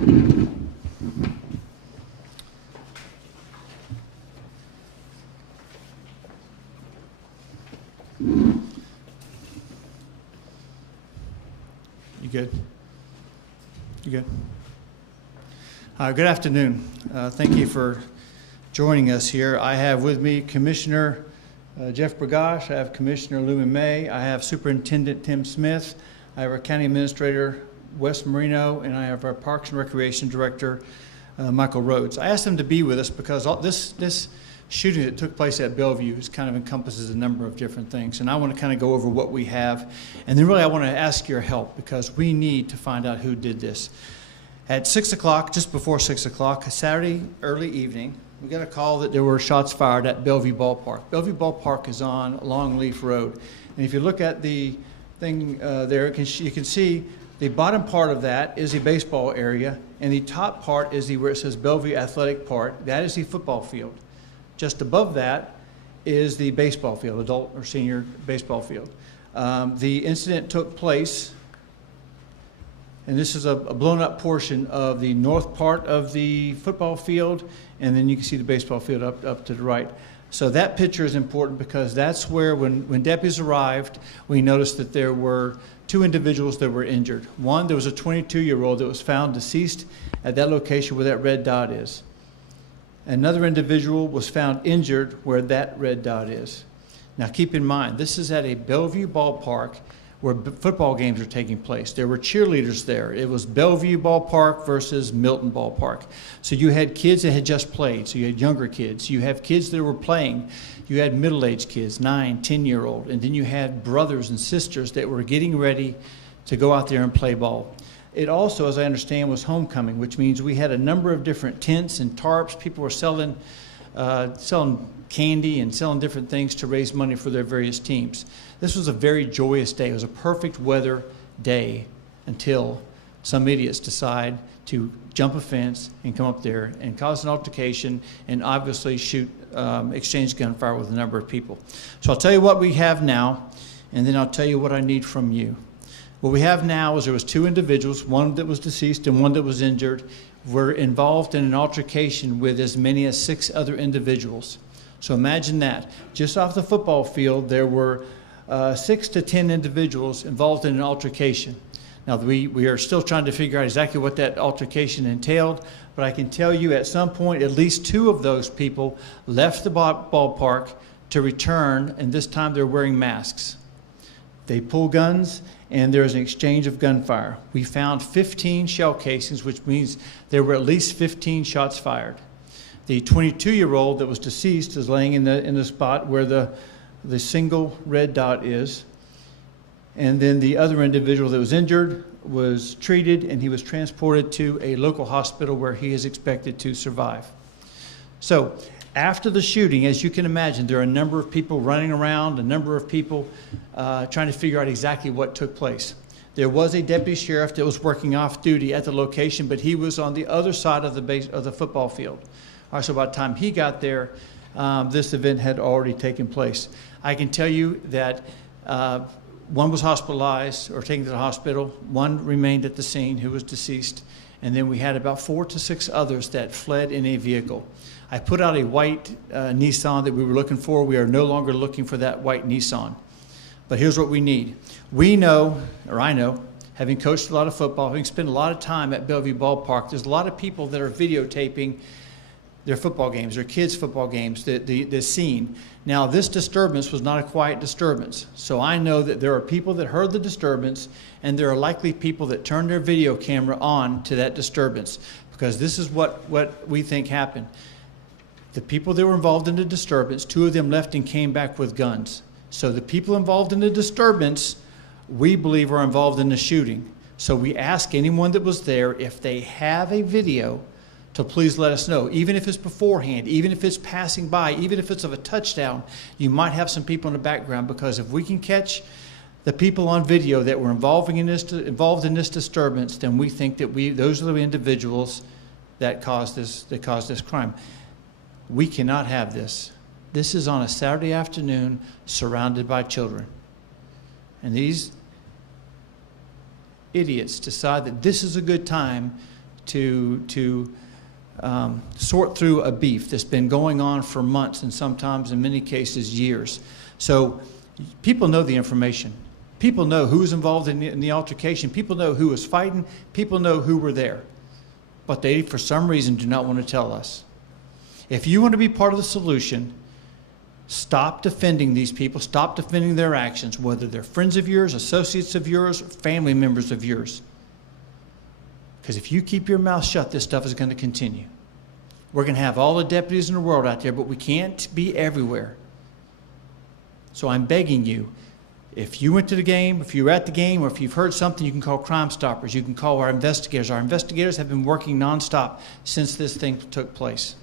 You good? You good? Good afternoon. Thank you for joining us here. I have with me Commissioner Jeff Bergosh, I have Commissioner Louie May, I have Superintendent Tim Smith, I have our County Administrator Wes Marino, and I have our Parks and Recreation Director Michael Rhodes. I asked them to be with us because this shooting that took place at Bellevue kind of encompasses a number of different things, and I want to kind of go over what we have, and then really I want to ask your help because we need to find out who did this. At 6 o'clock, just before 6 o'clock, Saturday early evening, we got a call that there were shots fired at Bellevue Ballpark. Bellevue Ballpark is on Longleaf Road, and if you look at the thing there, you can see the bottom part of that is the baseball area, and the top part is where it says Bellevue Athletic Park. That is the football field. Just above that is the baseball field, adult or senior baseball field. The incident took place, and this is a blown up portion of the north part of the football field, and then you can see the baseball field up to the right. So that picture is important because that's where, when deputies arrived, we noticed that there were two individuals that were injured. One, there was a 22-year-old that was found deceased at that location where that red dot is. Another individual was found injured where that red dot is. Now keep in mind, this is at a Bellevue Ballpark where football games are taking place. There were cheerleaders there. It was Bellevue Ballpark versus Milton Ballpark. So you had kids that had just played. So you had younger kids. You have kids that were playing. You had middle-aged kids, 9, 10-year-old. And then you had brothers and sisters that were getting ready to go out there and play ball. It also, as I understand, was homecoming, which means we had a number of different tents and tarps. People were selling candy and selling different things to raise money for their various teams. This was a very joyous day. It was a perfect weather day until some idiots decide to jump a fence and come up there and cause an altercation and obviously exchange gunfire with a number of people. So I'll tell you what we have now, and then I'll tell you what I need from you. What we have now is there was two individuals, one that was deceased and one that was injured, were involved in an altercation with as many as 6 other individuals. So imagine that. Just off the football field, there were 6 to 10 individuals involved in an altercation. Now, we are still trying to figure out exactly what that altercation entailed, but I can tell you at some point at least 2 of those people left the ballpark to return, and this time they're wearing masks. They pull guns, and there is an exchange of gunfire. We found 15 shell casings, which means there were at least 15 shots fired. The 22-year-old that was deceased is laying in the spot where the single red dot is. And then the other individual that was injured was treated, and he was transported to a local hospital where he is expected to survive. So after the shooting, as you can imagine, there are a number of people running around, a number of people trying to figure out exactly what took place. There was a deputy sheriff that was working off duty at the location, but he was on the other side of the football field. All right, so by the time he got there, this event had already taken place. I can tell you that one was hospitalized or taken to the hospital. One remained at the scene who was deceased. And then we had about 4 to 6 others that fled in a vehicle. I put out a white Nissan that we were looking for. We are no longer looking for that white Nissan. But here's what we need. We know, or I know, having coached a lot of football, having spent a lot of time at Bellevue Ballpark, there's a lot of people that are videotaping their football games, their kids' football games, the scene. Now, this disturbance was not a quiet disturbance. So I know that there are people that heard the disturbance, and there are likely people that turned their video camera on to that disturbance, because this is what we think happened. The people that were involved in the disturbance, 2 of them left and came back with guns. So the people involved in the disturbance, we believe, are involved in the shooting. So we ask anyone that was there, if they have a video, to please let us know, even if it's beforehand, even if it's passing by, even if it's of a touchdown. You might have some people in the background, because if we can catch the people on video that were involved in this disturbance, then we think that those are the individuals that caused this crime. We cannot have this. This is on a Saturday afternoon surrounded by children. And these idiots decide that this is a good time to sort through a beef that's been going on for months and sometimes in many cases years. So people know the information. People know who's involved in the altercation. People know who was fighting. People know who were there. But they, for some reason, do not want to tell us. If you want to be part of the solution, stop defending these people. Stop defending their actions, whether they're friends of yours, associates of yours, family members of yours. Because if you keep your mouth shut, this stuff is going to continue. We're going to have all the deputies in the world out there, but we can't be everywhere. So I'm begging you, if you went to the game, if you were at the game, or if you've heard something, you can call Crime Stoppers. You can call our investigators. Our investigators have been working nonstop since this thing took place.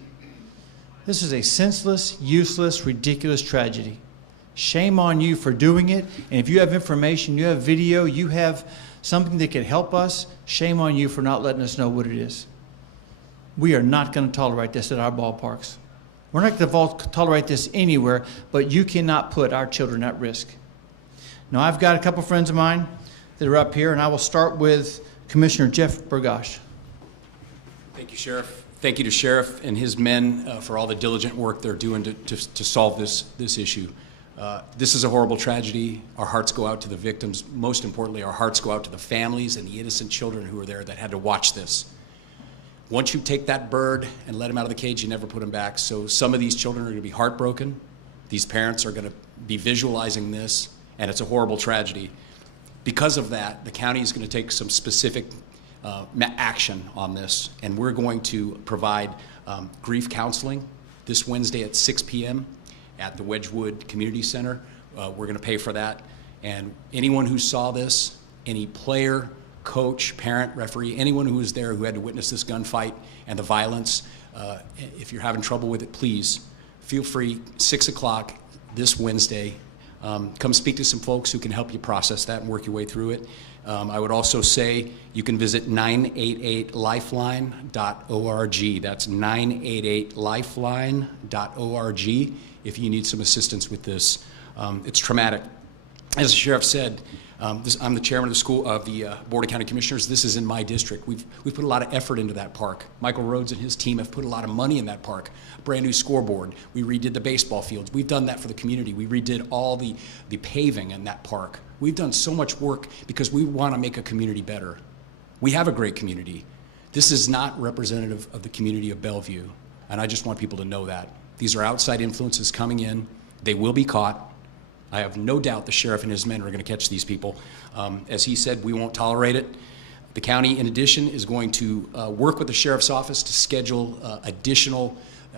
This is a senseless, useless, ridiculous tragedy. Shame on you for doing it. And if you have information, you have video, you have something that could help us, shame on you for not letting us know what it is. We are not going to tolerate this at our ballparks. We're not going to tolerate this anywhere, but you cannot put our children at risk. Now, I've got a couple friends of mine that are up here, and I will start with Commissioner Jeff Burgosh. Thank you, Sheriff. Thank you to Sheriff and his men for all the diligent work they're doing to solve this issue. This is a horrible tragedy. Our hearts go out to the victims. Most importantly, our hearts go out to the families and the innocent children who were there that had to watch this. Once you take that bird and let him out of the cage, you never put him back. So some of these children are going to be heartbroken. These parents are going to be visualizing this, and it's a horrible tragedy. Because of that, the county is going to take some specific action on this, and we're going to provide grief counseling this Wednesday at 6 p.m. at the Wedgwood Community Center. We're going to pay for that. And anyone who saw this, any player, coach, parent, referee, anyone who was there who had to witness this gunfight and the violence, if you're having trouble with it, please feel free, 6 o'clock this Wednesday. Come speak to some folks who can help you process that and work your way through it. I would also say you can visit 988lifeline.org. That's 988lifeline.org if you need some assistance with this. It's traumatic. As the sheriff said, I'm the chairman of the Board of County Commissioners. This is in my district. We've put a lot of effort into that park. Michael Rhodes and his team have put a lot of money in that park. Brand new scoreboard. We redid the baseball fields. We've done that for the community. We redid all the paving in that park. We've done so much work because we want to make a community better. We have a great community. This is not representative of the community of Bellevue, and I just want people to know that. These are outside influences coming in. They will be caught. I have no doubt the sheriff and his men are going to catch these people. As he said, we won't tolerate it. The county, in addition, is going to work with the sheriff's office to schedule additional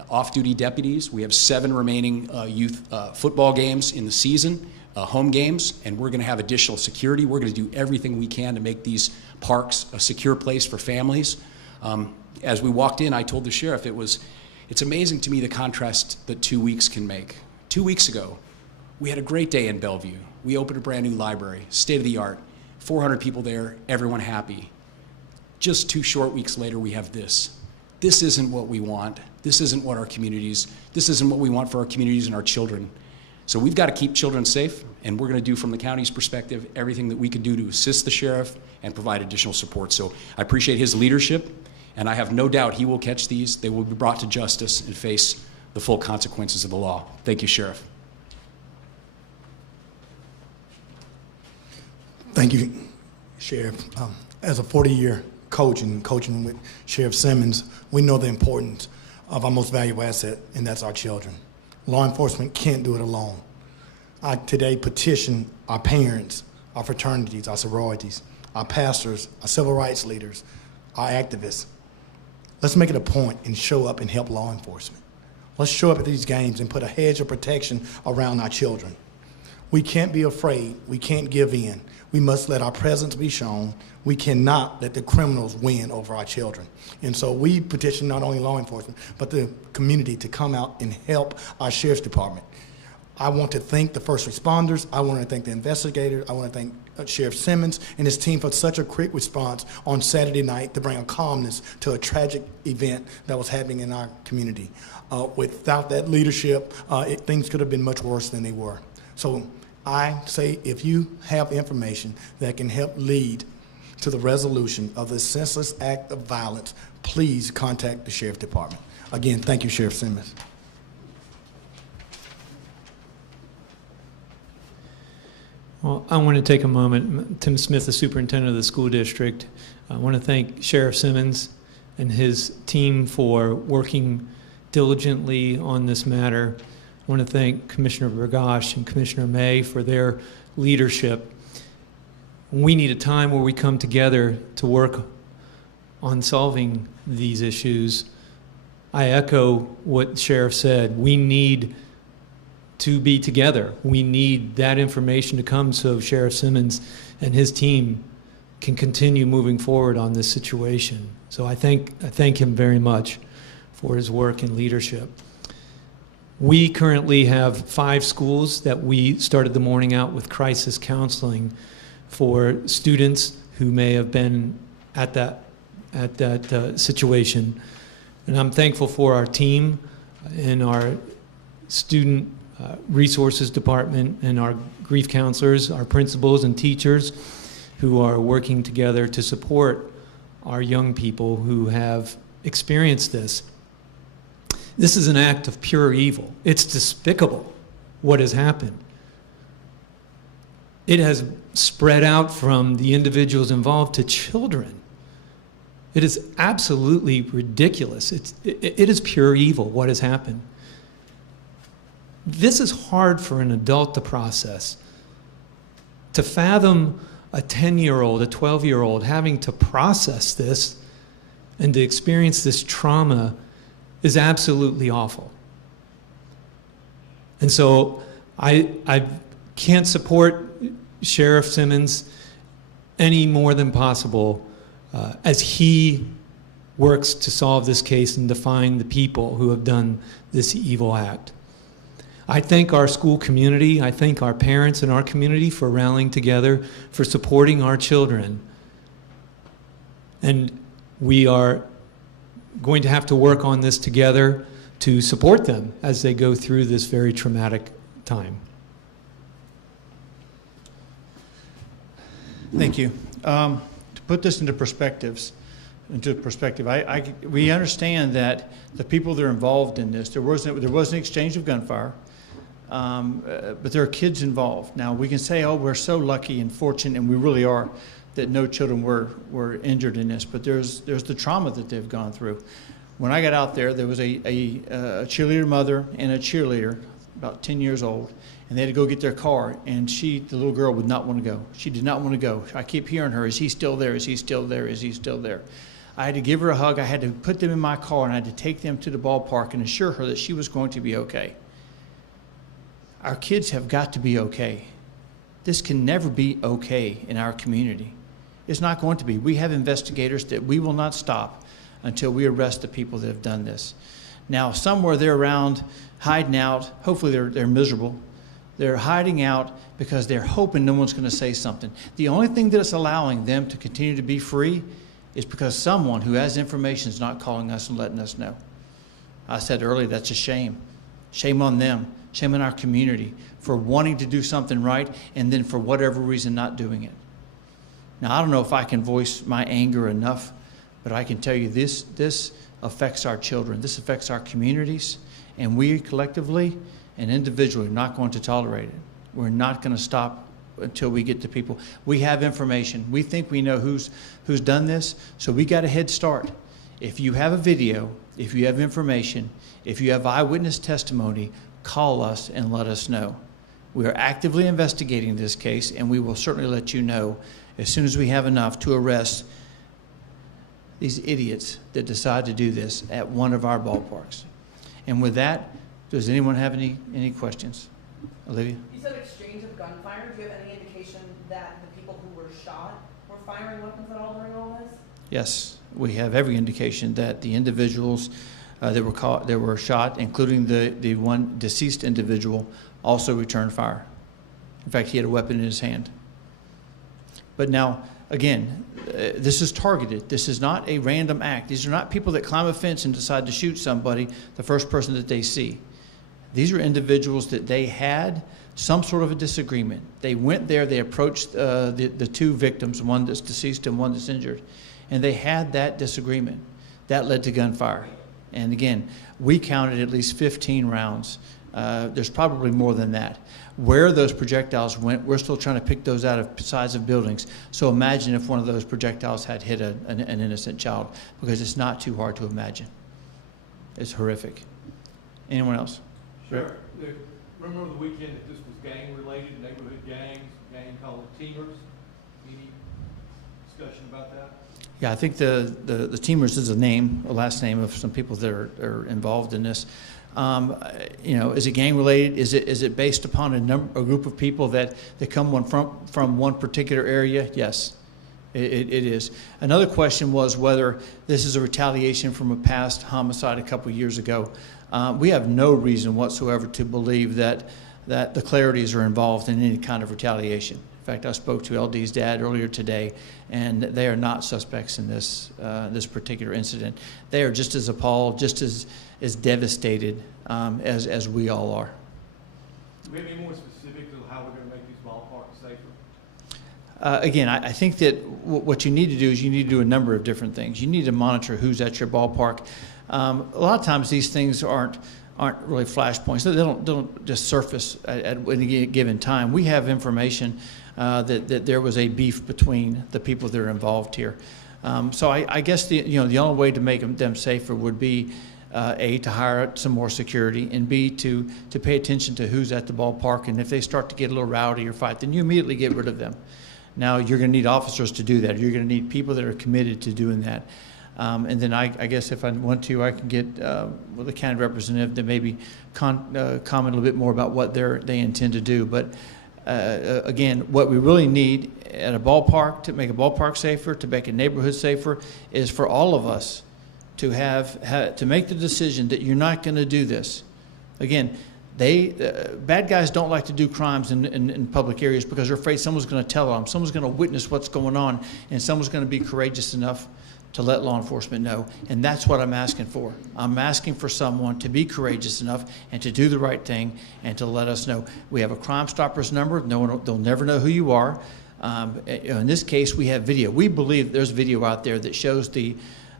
off-duty deputies. We have 7 remaining youth football games in the season, home games, and we're going to have additional security. We're going to do everything we can to make these parks a secure place for families. As we walked in, I told the sheriff it's amazing to me the contrast that 2 weeks can make. 2 weeks ago, we had a great day in Bellevue. We opened a brand new library, state-of-the-art, 400 people there, everyone happy. Just 2 short weeks later, we have this. This isn't what we want. This isn't what this isn't what we want for our communities and our children. So we've got to keep children safe, and we're going to do, from the county's perspective, everything that we can do to assist the sheriff and provide additional support. So I appreciate his leadership, and I have no doubt he will catch these. They will be brought to justice and face the full consequences of the law. Thank you, Sheriff. Thank you, Sheriff. As a 40-year coach and coaching with Sheriff Simmons, we know the importance of our most valuable asset, and that's our children. Law enforcement can't do it alone. I today petition our parents, our fraternities, our sororities, our pastors, our civil rights leaders, our activists. Let's make it a point and show up and help law enforcement. Let's show up at these games and put a hedge of protection around our children. We can't be afraid. We can't give in. We must let our presence be shown. We cannot let the criminals win over our children. And so we petition not only law enforcement, but the community to come out and help our sheriff's department. I want to thank the first responders. I want to thank the investigators. I want to thank Sheriff Simmons and his team for such a quick response on Saturday night to bring a calmness to a tragic event that was happening in our community. Without that leadership, things could have been much worse than they were. So I say, if you have information that can help lead to the resolution of this senseless act of violence, please contact the Sheriff Department. Again, thank you, Sheriff Simmons. Well, I want to take a moment. Tim Smith, the superintendent of the school district. I want to thank Sheriff Simmons and his team for working diligently on this matter. I want to thank Commissioner Bergosh and Commissioner May for their leadership. We need a time where we come together to work on solving these issues. I echo what the Sheriff said. We need to be together. We need that information to come so Sheriff Simmons and his team can continue moving forward on this situation. So I thank him very much for his work and leadership. We currently have 5 schools that we started the morning out with crisis counseling for students who may have been at that situation. And I'm thankful for our team and our student resources department and our grief counselors, our principals and teachers who are working together to support our young people who have experienced this. This is an act of pure evil. It's despicable what has happened. It has spread out from the individuals involved to children. It is absolutely ridiculous. It is pure evil what has happened. This is hard for an adult to process. To fathom a 10-year-old, a 12-year-old having to process this and to experience this trauma is absolutely awful. And so I can't support Sheriff Simmons any more than possible as he works to solve this case and to find the people who have done this evil act. I thank our school community, I thank our parents in our community for rallying together, for supporting our children. And we are going to have to work on this together to support them as they go through this very traumatic time. Thank you. To put this into perspective, we understand that the people that are involved in this, there was an exchange of gunfire, but there are kids involved. Now, we can say, oh, we're so lucky and fortunate, and we really are, that no children were injured in this, but there's the trauma that they've gone through. When I got out there, there was a cheerleader mother and a cheerleader, about 10 years old, and they had to go get their car, and the little girl would not want to go. She did not want to go. I keep hearing her, is he still there? Is he still there? Is he still there? I had to give her a hug. I had to put them in my car, and I had to take them to the ballpark and assure her that she was going to be okay. Our kids have got to be okay. This can never be okay in our community. It's not going to be. We have investigators that we will not stop until we arrest the people that have done this. Now, somewhere they're around hiding out. Hopefully they're miserable. They're hiding out because they're hoping no one's going to say something. The only thing that's allowing them to continue to be free is because someone who has information is not calling us and letting us know. I said earlier, that's a shame. Shame on them. Shame on our community for wanting to do something right and then for whatever reason not doing it. Now, I don't know if I can voice my anger enough, but I can tell you this affects our children. This affects our communities, and we collectively and individually are not going to tolerate it. We're not going to stop until we get to people. We have information. We think we know who's done this, so we got a head start. If you have a video, if you have information, if you have eyewitness testimony, call us and let us know. We are actively investigating this case, and we will certainly let you know as soon as we have enough to arrest these idiots that decide to do this at one of our ballparks. And with that, does anyone have any questions? Olivia? You said exchange of gunfire. Do you have any indication that the people who were shot were firing weapons at all during all this? Yes, we have every indication that the individuals that were shot, including the one deceased individual, also returned fire. In fact, he had a weapon in his hand. But now, again, this is targeted. This is not a random act. These are not people that climb a fence and decide to shoot somebody, the first person that they see. These are individuals that they had some sort of a disagreement. They went there, they approached the two victims, one that's deceased and one that's injured, and they had that disagreement. That led to gunfire. And again, we counted at least 15 rounds. There's probably more than that. Where those projectiles went, we're still trying to pick those out of sides of buildings. So imagine if one of those projectiles had hit an innocent child, because it's not too hard to imagine. It's horrific. Anyone else? Sure. Remember the weekend that this was gang-related, neighborhood gangs, gang called Teamers? Any discussion about that? Yeah, I think the Teamers is a last name of some people that are involved in this. Is it gang related? Is it based upon a group of people that come from one particular area? Yes, it is. Another question was whether this is a retaliation from a past homicide a couple years ago. We have no reason whatsoever to believe that the Clarities are involved in any kind of retaliation. In fact, I spoke to LD's dad earlier today, and they are not suspects in this particular incident. They are just as appalled, just as devastated as we all are. Do we have any more specifics on how we're going to make these ballparks safer? Again, I think that what you need to do is you need to do a number of different things. You need to monitor who's at your ballpark. A lot of times these things aren't really flashpoints. They don't just surface at any given time. We have information that there was a beef between the people that are involved here. So I guess the only way to make them safer would be A, to hire some more security, and B, to pay attention to who's at the ballpark. And if they start to get a little rowdy or fight, then you immediately get rid of them. Now you're going to need officers to do that. You're going to need people that are committed to doing that. And then I guess if I want to, I can get with the county representative to maybe comment a little bit more about what they intend to do. But again, what we really need at a ballpark, to make a ballpark safer, to make a neighborhood safer, is for all of us to to make the decision that you're not going to do this. Again, bad guys don't like to do crimes in public areas because they're afraid someone's going to tell them, someone's going to witness what's going on, and someone's going to be courageous enough to let law enforcement know. And that's what I'm asking for. I'm asking for someone to be courageous enough and to do the right thing and to let us know. We have a Crime Stoppers number. They'll never know who you are. In this case, we have video. We believe there's video out there that shows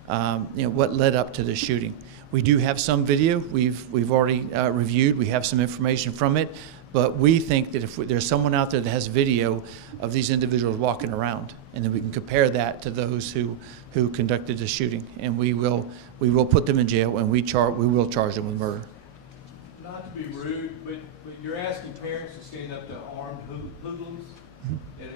what led up to the shooting. We do have some video we've already reviewed. We have some information from it, but we think that if there's someone out there that has video of these individuals walking around, and then we can compare that to those who conducted the shooting, and we will put them in jail, and we will charge them with murder. Not to be rude, but you're asking parents to stand up to armed hoodlums, and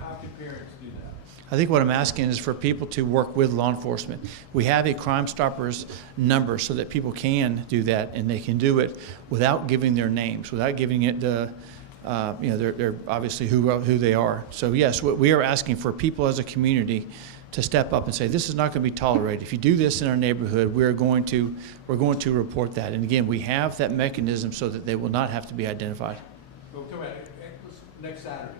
how can parents do that? I think what I'm asking is for people to work with law enforcement. We have a Crime Stoppers number so that people can do that, and they can do it without giving their names, without giving it they're obviously who they are. So yes, we are asking for people as a community to step up and say, this is not going to be tolerated. If you do this in our neighborhood, we're going to report that. And again, we have that mechanism so that they will not have to be identified. So come on, next Saturday,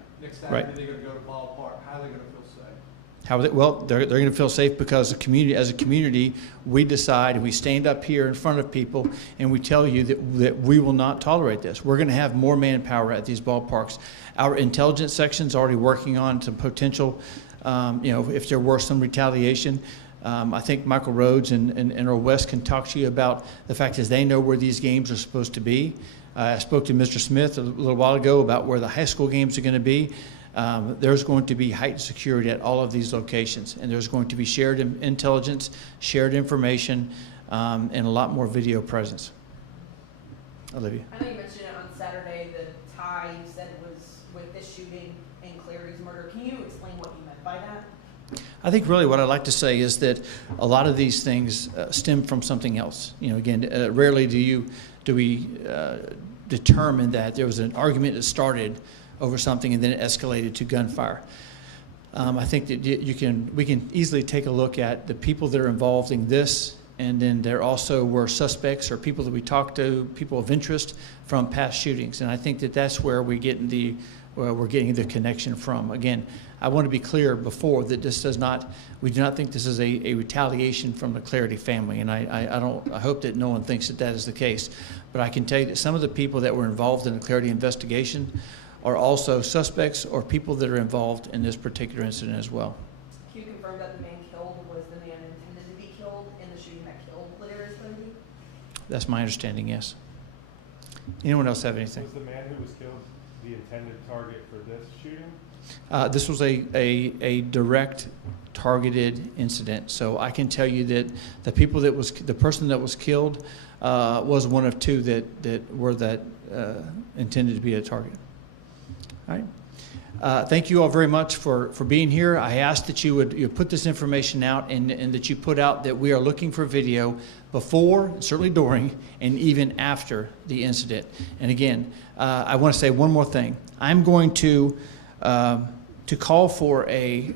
right. They're going to go to ballpark. How are they going to feel safe? They're going to feel safe because as a community, we decide, and we stand up here in front of people, and we tell you that we will not tolerate this. We're going to have more manpower at these ballparks. Our intelligence section's already working on some potential, if there were some retaliation. I think Michael Rhodes and Earl West can talk to you about the fact that they know where these games are supposed to be. I spoke to Mr. Smith a little while ago about where the high school games are going to be. There's going to be heightened security at all of these locations, and there's going to be shared intelligence, shared information, and a lot more video presence. Olivia. I know you mentioned it on Saturday, the tie you said was with this shooting and Clary's murder. Can you explain what you meant by that? I think really what I'd like to say is that a lot of these things stem from something else. Again, rarely do we determine that there was an argument that started over something and then it escalated to gunfire. I think that we can easily take a look at the people that are involved in this and then there also were suspects or people that we talked to, people of interest from past shootings. And I think that that's where we're getting the connection from. Again, I want to be clear before that we do not think this is a retaliation from the Clarity family, and I hope that no one thinks that that is the case. But I can tell you that some of the people that were involved in the Clarity investigation are also suspects or people that are involved in this particular incident as well. Can you confirm that the man killed was the man intended to be killed in the shooting that killed Ladarius Kennedy? That's my understanding, yes. Anyone else have anything? Was the man who was killed the intended target for this shooting? This was a direct targeted incident. So I can tell you that the person that was killed was one of two that were intended to be a target. All right. Thank you all very much for being here. I ask that you put this information out and that you put out that we are looking for video before, certainly during, and even after the incident. And again, I want to say one more thing. I'm going to call for a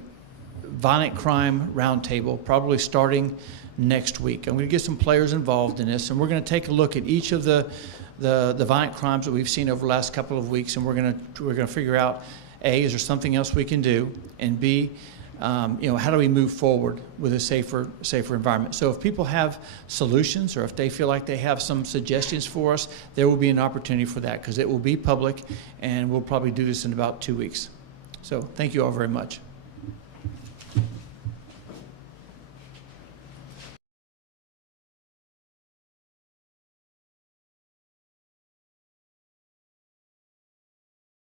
violent crime roundtable, probably starting next week. I'm going to get some players involved in this, and we're going to take a look at each of the violent crimes that we've seen over the last couple of weeks, and we're going to figure out, A, is there something else we can do, and B, how do we move forward with a safer environment? So if people have solutions or if they feel like they have some suggestions for us, there will be an opportunity for that because it will be public, and we'll probably do this in about 2 weeks. So thank you all very much.